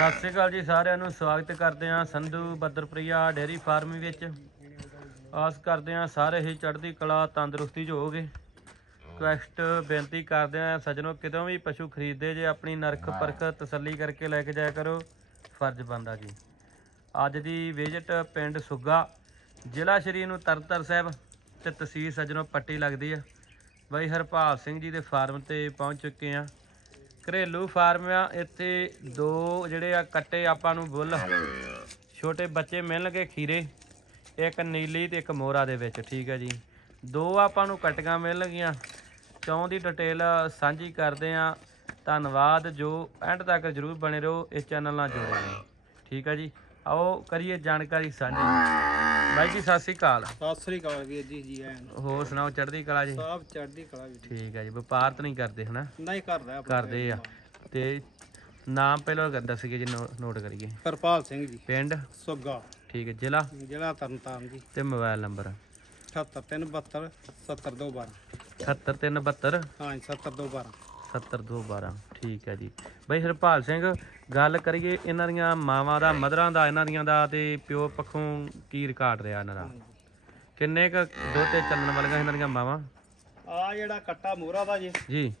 ਸਤਿ ਸ਼੍ਰੀ ਅਕਾਲ ਜੀ ਸਾਰਿਆਂ ਨੂੰ ਸਵਾਗਤ ਕਰਦੇ ਹਾਂ ਸੰਧੂ ਬੱਦਰਪ੍ਰਿਆ ਡੇਅਰੀ ਫਾਰਮ ਵਿੱਚ। ਆਸ ਕਰਦੇ ਹਾਂ ਸਾਰੇ ਹੀ ਚੜ੍ਹਦੀ ਕਲਾ ਤੰਦਰੁਸਤੀ 'ਚ ਹੋਵੋਗੇ। ਰਿਕੁਐਸਟ ਬੇਨਤੀ ਕਰਦੇ ਹਾਂ ਸੱਜਣੋ ਕਿਤੋਂ ਵੀ ਪਸ਼ੂ ਖਰੀਦਦੇ ਜੇ ਆਪਣੀ ਨਰਖ ਪਰਖ ਤਸੱਲੀ ਕਰਕੇ ਲੈ ਕੇ ਜਾਇਆ ਕਰੋ ਫਰਜ਼ ਬਣਦਾ ਜੀ। ਅੱਜ ਦੀ ਵਿਜ਼ਿਟ ਪਿੰਡ ਸੁੱਗਾ ਜ਼ਿਲ੍ਹਾ ਸ਼੍ਰੀ ਨੂੰ ਤਰਨਤਾਰਨ ਸਾਹਿਬ ਤੇ ਤਹਿਸੀਲ ਸੱਜਣੋ ਪੱਟੀ ਲੱਗਦੀ ਆ। ਬਾਈ ਹਰਪਾਲ ਸਿੰਘ ਜੀ ਦੇ ਫਾਰਮ ਤੇ ਪਹੁੰਚ ਚੁੱਕੇ ਆ ਘਰੇਲੂ ਫਾਰਮ ਆ ਇੱਥੇ ਦੋ ਜਿਹੜੇ ਆ ਕੱਟੇ ਆਪਾਂ ਨੂੰ ਬੁੱਲ, ਛੋਟੇ ਬੱਚੇ ਮਿਲਣਗੇ ਖੀਰੇ, ਇੱਕ ਨੀਲੀ ਤੇ ਇੱਕ ਮੋਰਾ ਦੇ ਵਿੱਚ, ਠੀਕ ਹੈ ਜੀ। ਦੋ ਆਪਾਂ ਨੂੰ ਕਟੀਆਂ ਮਿਲਣਗੀਆਂ। ਚੌਂ ਦੀ ਡਿਟੇਲ ਸਾਂਝੀ ਕਰਦੇ ਆ। ਧੰਨਵਾਦ, ਜੋ ਐਂਡ ਤੱਕ ਜਰੂਰ ਬਣੇ ਰਹੋ, ਇਸ ਚੈਨਲ ਨਾਲ ਜੁੜੇ ਰਹੋ। ਠੀਕ ਹੈ ਜੀ। ਆਓ ਕਰੀਏ ਜਾਣਕਾਰੀ ਸਾਂਝੀ। ਬਾਈ ਜੀ ਸਤਿ ਸ੍ਰੀ ਅਕਾਲ। ਸਤਿ ਸ੍ਰੀ ਅਕਾਲ ਵੀਰ ਜੀ ਜੀ ਐਨ ਹੋਰ ਸੁਣਾਓ ਚੜ੍ਹਦੀ ਕਲਾ ਜੀ? ਸਭ ਚੜ੍ਹਦੀ ਕਲਾ ਵੀਰ ਜੀ। ਠੀਕ ਹੈ ਜੀ ਵਪਾਰ ਤਾਂ ਨਹੀਂ ਕਰਦੇ ਹਨਾ? ਨਹੀਂ ਕਰਦਾ ਆਪਣਾ ਕਰਦੇ ਆ। ਤੇ। ਨਾਮ ਪਹਿਲਾਂ ਦੱਸੀਏ ਜੀ ਨੋ- ਨੋਟ ਕਰੀਏ। ਹਰਪਾਲ ਸਿੰਘ ਜੀ। ਪਿੰਡ? ਸੁੱਗਾ। ਠੀਕ ਹੈ ਜ਼ਿਲ੍ਹਾ? ਜ਼ਿਲ੍ਹਾ ਤਰਨਤਾਰਨ ਜੀ। ਤੇ ਮੋਬਾਈਲ ਨੰਬਰ? 78372 70212 70372 ਹਾਂ ਜੀ 70212 70212 ਠੀਕ ਹੈ ਜੀ। ਬਈ ਹਰਪਾਲ ਸਿੰਘ ਗੱਲ ਕਰੀਏ ਇਹਨਾਂ ਦੀਆਂ ਮਾਵਾਂ ਦਾ ਮਦਰਾਂ ਦਾ ਇਹਨਾਂ ਦੀਆਂ ਦਾ ਤੇ ਪਿਓ ਪੱਖੋਂ ਕੀ ਰਿਕਾਰਡ ਰਿਹਾ ਇਹਨਾਂ ਦਾ? ਕਿੰਨੇ ਕ ਦੁੱਧ ਤੇ ਚੱਲਣ ਵਾਲੀਆਂ ਇਹਨਾਂ ਦੀਆਂ ਮਾਵਾਂ? ਆ ਜਿਹੜਾ ਕੱਟਾ ਮੋਹਰਾ ਦਾ ਜੀ ਜੀ।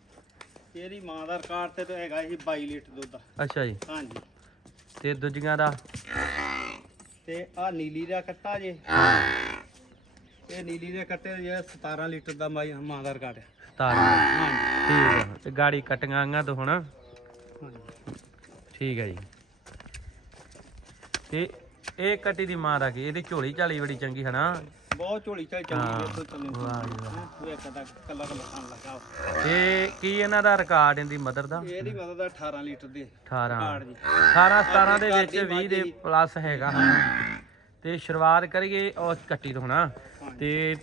ਇਹਦੀ ਮਾਂ ਦਾ ਰਿਕਾਰਡ ਤੇ ਤਾਂ ਹੈਗਾ ਇਹ 22 ਲੀਟਰ ਦੁੱਧ। ਅੱਛਾ ਜੀ। ਹਾਂ ਜੀ ਤੇ ਦੂਜੀਆਂ ਦਾ? ਤੇ ਆ ਨੀਲੀ ਦਾ ਕੱਟਾ ਜੀ। ਇਹ ਨੀਲੀ ਦੇ ਕੱਟੇ ਦਾ ਜਿਹੜਾ 17 ਲੀਟਰ ਦਾ ਮਾਂ ਦਾ ਰਿਕਾਰਡ ਹੈ 17 ਹਾਂ ਜੀ ਠੀਕ ਹੈ ਤੇ ਗਾੜੀ ਕਟੀਆਂ ਆਈਆਂ ਤੋਂ ਹੁਣ। ਠੀਕ ਹੈ ਜੀ। ਤੇ ਇਹ ਕੱਟੀ ਦੀ ਮਾਂ ਦਾ ਕੀ ਇਹਦੀ ਝੋਲੀ ਝਾਲੀ ਬੜੀ ਚੰਗੀ ਹੈ ਨਾ ਬਹੁਤ ਝੋਲੀ ਹਾਂ। ਚੰਗੀ ਵੇਖੋ ਚੱਲੇ ਵਾਹ ਜੀ ਵਾਹ। ਵੇਖ ਕੱਟਾ ਕੱਲਾ ਕੱਲਾ ਖਾਣ ਲੱਗਾ ਤੇ ਕੀ ਇਹਨਾਂ ਦਾ ਰਿਕਾਰਡ ਇਹਦੀ ਮਦਰ ਦਾ? ਇਹਦੀ ਮਦਦ ਦਾ 18 ਲੀਟਰ ਦੀ 18 ਰਿਕਾਰਡ ਜੀ। 18 17 ਦੇ ਵਿੱਚ ਦੀ 20 ਦੇ ਪਲੱਸ ਹੈਗਾ। ਤੇ ਸ਼ੁਰੂਆਤ ਕਰੀਏ ਉਸ ਕੱਟੀ ਤੋਂ ਹਨਾ ਤੇ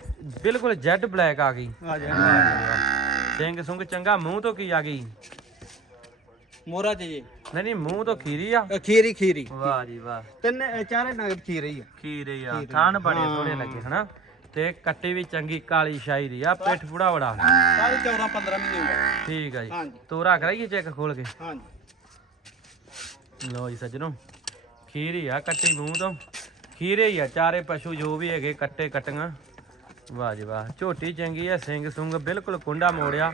ਬਿਲਕੁਲ ਜੈਡ ਬਲੈਕ ਆ ਗਈ। ਆ ਜਾ ਸਿੰਘ ਸੁੰਗ ਚੰਗਾ ਮੂੰਹ ਤੋਂ ਕੀ ਆ ਗਈ? ਮੋਰਾ ਜੀ ਨਹੀਂ ਨਹੀਂ ਮੂੰਹ ਤੋਂ ਖੀਰੀ ਆ। ਖੀਰੀ ਖੀਰੀ। ਵਾਹ ਜੀ ਵਾਹ। ਤਿੰਨ ਚਾਰੇ ਨਗਦ ਖੀਰੀ ਆ। ਖੀਰੇ ਆ। ਥਾਨ ਬੜੇ। ਸੋਹਣੇ ਲੱਗੇ ਹਨਾ? ਤੇ ਕੱਟੀ ਵੀ ਚੰਗੀ ਕਾਲੀ ਦੀ ਆ ਪਿੱਠ ਪੂੜਾ ਬੜਾ। ਸਾਰੇ 14 15 ਮਹੀਨੇ ਹੋ ਗਏ। ਠੀਕ ਆ ਜੀ। ਹਾਂਜੀ ਤੋਰਾ ਕਰਾਈਏ ਚੈੱਕ ਖੋਲ ਕੇ? ਹਾਂਜੀ ਲੋ ਜੀ ਸੱਜਣੋ ਖੀਰੀ ਆ ਕੱਟੀ ਮੂੰਹ ਤੋਂ। ਖੀਰੇ ਹੀ ਆ ਚਾਰੇ ਪਸ਼ੂ ਜੋ ਵੀ ਹੈਗੇ ਕੱਟੇ ਕਟੀਆਂ ਵਾਹ ਜੀ ਵਾਹ, ਝੋਟੀ ਚੰਗੀ ਹੈ ਸਿੰਘ ਸੁੰਗ ਬਿਲਕੁਲ ਕੁੰਡਾ ਮੋੜਿਆ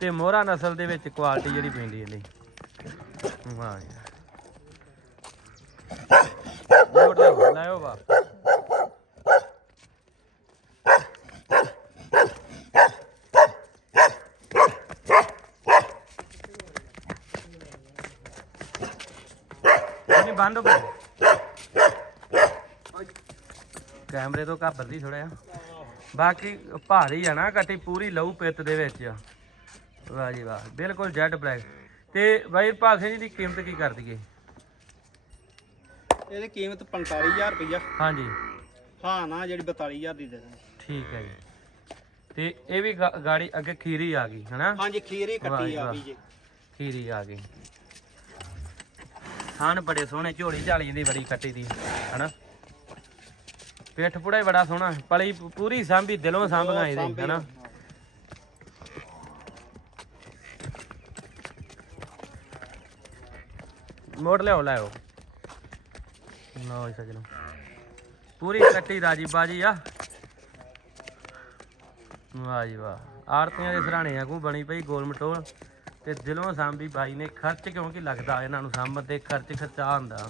ਤੇ ਮੋਹਰਾ ਨਸਲ ਦੇ ਵਿੱਚ ਕੁਆਲਿਟੀ ਜਿਹੜੀ ਪੈਂਦੀ ਇਹਦੀ ਵਾਹ ਜੀ ਮੋੜ ਲਿਓ ਲਾਇਓ ਵਾ ਨਹੀਂ ਬੰਦ ਹੋ ਗਏ ਕੈਮਰੇ ਤੋਂ ਘਾਬਰਦੀ ਥੋੜਾ ਆ ਬਾਕੀ ਭਾਰੀ ਆ ਨਾ ਕੱਟੀ ਪੂਰੀ ਲਹੂ ਪਿੱਤ ਦੇ ਵਿੱਚ ਆ। ਵਾਹ ਜੀ ਵਾਹ ਬਿਲਕੁਲ ਜੈਡ ਬਲੈਕ। ਤੇ ਬਾਈ ਸਿੰਘ ਜੀ ਦੀ ਕੀਮਤ ਕੀ ਕਰ ਦਈਏ? ਇਹਦੀ ਕੀਮਤ 45000 ਰੁਪਇਆ ਹਾਂਜੀ। ਹਾਂ ਨਾ ਜਿਹੜੀ 42000 ਦੀ ਦੇ ਦਾਂਗੇ ਠੀਕ ਹੈ ਜੀ। ਤੇ ਇਹ ਵੀ ਗਾ- ਗਾੜੀ ਅੱਗੇ ਖੀਰੀ ਆ ਗਈ ਹਨਾ? ਹਾਂਜੀ ਖੀਰੀ ਵਾਹ ਕੱਟੀ ਜੀ ਆ ਵਾਹ। ਗਈ ਜੀ। ਖੀਰੀ ਆ ਗਈ। ਥਾਨ ਬੜੇ ਸੋਹਣੇ ਝੋਲੀ ਝਾਲੀ ਦੀ ਬੜੀ ਕੱਟੀ ਦੀ ਹਨਾ? ਪਿੱਠ ਪੁੜਾ ਹੀ ਬੜਾ ਸੋਹਣਾ। ਪਲੀ ਪੂਰੀ ਸਾਂਭੀ ਦਿਲੋਂ ਸਾਂਭੀਆਂ ਇਹਦੀ ਹਨਾ? ਮੋੜ ਲਿਆਓ ਲਓ ਜੀ ਸਜਣੋ। ਪੂਰੀ ਕੱਟੀ ਰਾਜੀ ਬਾਜੀ ਆ। ਵਾਹ ਜੀ ਵਾਹ। ਆਰਤੀਆਂ ਦੇ ਸਰਾਣੇ ਆ ਕੋ ਬਣੀ ਪਈ ਗੋਲ ਮਟੋਲ। ਤੇ ਦਿਲੋਂ ਸਾਂਭੀ ਬਾਈ ਨੇ ਖਰਚ ਕਿਉਂਕਿ ਲੱਗਦਾ ਇਹਨਾਂ ਨੂੰ ਸਾਂਭਣ ਤੇ ਖਰਚ ਖਰਚਾ ਹੁੰਦਾ।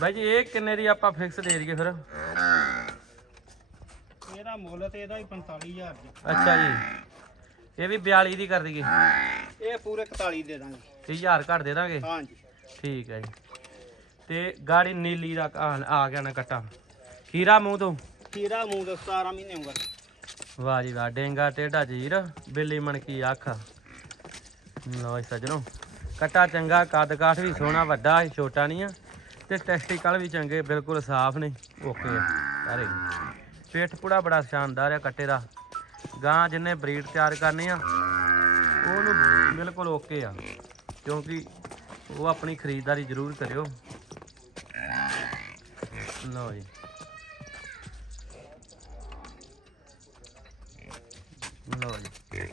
ਬਾਈ ਜੀ ਇਹ ਕਿੰਨੇ ਦੀ ਆਪਾਂ ਫਿਕਸ ਦੇ ਦਈਏ ਫਿਰ? ਇਹਦਾ ਮੁੱਲ ਤੇ ਇਹਦਾ ਹੀ 45000 ਜੀ। ਅੱਛਾ ਜੀ। ਇਹ ਵੀ 42 ਦੀ ਕਰ ਦਈਏ। ਇਹ ਪੂਰੇ 41 ਦੇ ਦਾਂਗੇ। 30000 ਘੱਟ ਦੇ ਦਾਂਗੇ? ਹਾਂਜੀ ਠੀਕ ਹੈ ਜੀ। ਤੇ ਗਾੜੀ ਨੀਲੀ ਦਾ ਆ ਆ ਗਿਆ ਨਾ ਕੱਟਾ ਖੀਰਾ ਮੂੰਹ ਤੋਂ? ਖੀਰਾ ਮੂੰਹ ਦਾ 17 ਮਹੀਨੇ ਉਮਰ ਵਾਹ ਜੀ ਵਾਹ ਡੇਂਗਾ ਟੇਢਾ ਜੀਰ ਬਿੱਲੀ ਮਣਕੀ ਅੱਖ। ਲਓ ਜੀ ਸੱਜਣੋ ਕੱਟਾ ਚੰਗਾ ਕੱਦ ਕਾਠ ਵੀ ਸੋਹਣਾ ਵੱਡਾ ਛੋਟਾ ਨਹੀਂ ਆ। ਤੇ ਟੈਸਟੀਕਲ ਵੀ ਚੰਗੇ, ਬਿਲਕੁਲ ਸਾਫ਼ ਨੇ। ਓਕੇ ਆ ਸਾਰੇ। ਪੇਟ ਪੂੜਾ ਬੜਾ ਸ਼ਾਨਦਾਰ ਆ ਕੱਟੇ ਦਾ। ਗਾਂ ਜਿੰਨੇ ਬਰੀਡ ਤਿਆਰ ਕਰਨੇ ਆ, ਉਹਨੂੰ ਬਿਲਕੁਲ ਓਕੇ ਆ। ਕਿਉਂਕਿ ਉਹ ਆਪਣੀ ਖਰੀਦਦਾਰੀ ਜ਼ਰੂਰ ਕਰਿਓ। ਲਓ ਜੀ। ਲਓ ਜੀ।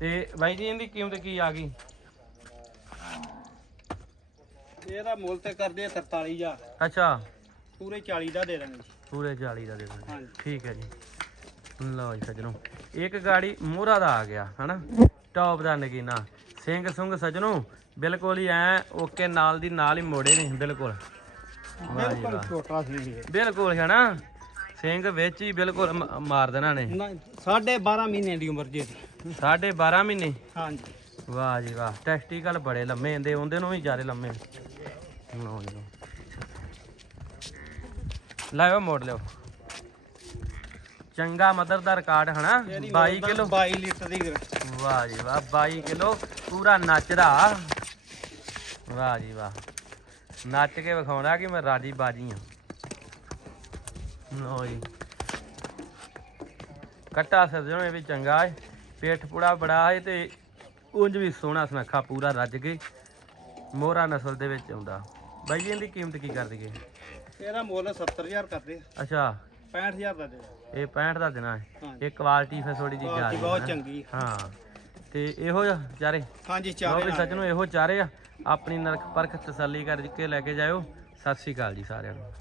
ਤੇ ਬਾਈ ਜੀ, ਇਹਦੀ ਕੀਮਤ ਕੀ ਆ ਗਈ? ਇਹਦਾ ਮੁੱਲ ਤੇ ਕਰਦੇ ਆ 43000 ਅੱਛਾ। ਪੂਰੇ 40 ਦਾ ਦੇ ਦਾਂਗੇ। ਪੂਰੇ 40 ਦਾ ਦੇ ਦਾਂਗੇ। ਠੀਕ ਹੈ ਜੀ। ਲਓ ਜੀ ਸਜਣੋ ਇੱਕ ਗਾੜੀ ਮੋਹਰਾ ਦਾ ਆ ਗਿਆ ਹਨਾ? ਟੌਪ ਦਾ ਨਗੀਨਾ। ਸਿੰਘ ਸੁੰਗ ਸਜਣੋ ਬਿਲਕੁਲ ਹੀ ਐ ਓਕੇ ਨਾਲ ਦੀ ਨਾਲ ਹੀ ਮੋੜੇ ਨੇ ਬਿਲਕੁਲ। ਬਿਲਕੁਲ ਛੋਟਾ ਸੀ ਬਿਲਕੁਲ ਹੈ ਨਾ? ਸਿੰਘ ਵਿੱਚ ਹੀ ਬਿਲਕੁਲ ਮਾਰ ਦੇਣਾ ਨੇ। ਨਾ ਸਾਢੇ 12 ਮਹੀਨੇ ਦੀ ਉਮਰ ਜੇ ਦੀ ਸਾਢੇ 12 ਮਹੀਨੇ? ਹਾਂਜੀ। ਵਾਹ ਜੀ ਵਾਹ। ਟੈਸਟੀਕਲ ਬੜੇ ਲੰਮੇ ਹੁੰਦੇ ਉਹਦੇ ਨੂੰ ਵੀ ਜ਼ਿਆਦਾ ਲੰਮੇ ਲਓ ਜੀ ਲਓ। ਲਾਇਓ ਮੋੜ ਲਿਓ। ਚੰਗਾ ਮਦਰ ਦਾ ਰਿਕਾਰਡ ਹਨਾ 22 ਕਿਲੋ। 22 ਲੀਟਰ ਦੀ। ਵਾਹ ਜੀ ਵਾਹ 22 ਕਿਲੋ ਪੂਰਾ ਨੱਚਦਾ। ਵਾਹ ਜੀ ਵਾਹ। ਨੱਚ ਕੇ ਵਿਖਾਉਣਾ ਕਿ ਮੈਂ ਰਾਜੀ ਬਾਜੀ ਆ। ਲਓ ਜੀ। ਕੱਟਾ ਸਜਣੋ ਇਹ ਵੀ ਚੰਗਾ ਹੈ ਪੇਟ ਪੂੜਾ ਬੜਾ ਹੈ ਤੇ ਉਂਝ ਵੀ ਸੋਹਣਾ ਸੁਨੱਖਾ ਪੂਰਾ ਰੱਜ ਕੇ ਮੋਹਰਾ ਨਸਲ ਦੇ ਵਿੱਚ ਆਉਂਦਾ। ਬਾਈ ਜੀ ਇਹਦੀ ਕੀਮਤ ਕੀ ਕਰ ਦਈਏ? ਇਹਦਾ ਮੁੱਲ 70000 ਕਰਦੇ ਆ ਅੱਛਾ। 65000 ਦਾ ਦੇ ਇਹ 65 ਦਾ ਦੇਣਾ ਹੈ। ਹਾਂਜੀ। ਇਹ ਕੁਆਲਿਟੀ ਫਿਰ ਥੋੜੀ ਜਿਹੀ ਕੁਆਲਿਟੀ ਜ਼ਿਆਦਾ ਬਹੁਤ ਚੰਗੀ ਹਾਂ। ਤੇ ਇਹੋ ਜਿਹਾ ਚਾਰੇ? ਹਾਂਜੀ ਚਾਰੇ ਵੀ ਨਾਲ ਸੱਜਣੋ ਇਹੋ ਚਾਰੇ ਆ। ਆਪਣੀ ਨਰਕ ਪਰਖ ਤਸੱਲੀ ਕਰਕੇ ਲੈ ਕੇ ਜਾਇਓ। ਸਤਿ ਸ੍ਰੀ ਅਕਾਲ ਜੀ ਸਾਰਿਆਂ ਨੂੰ।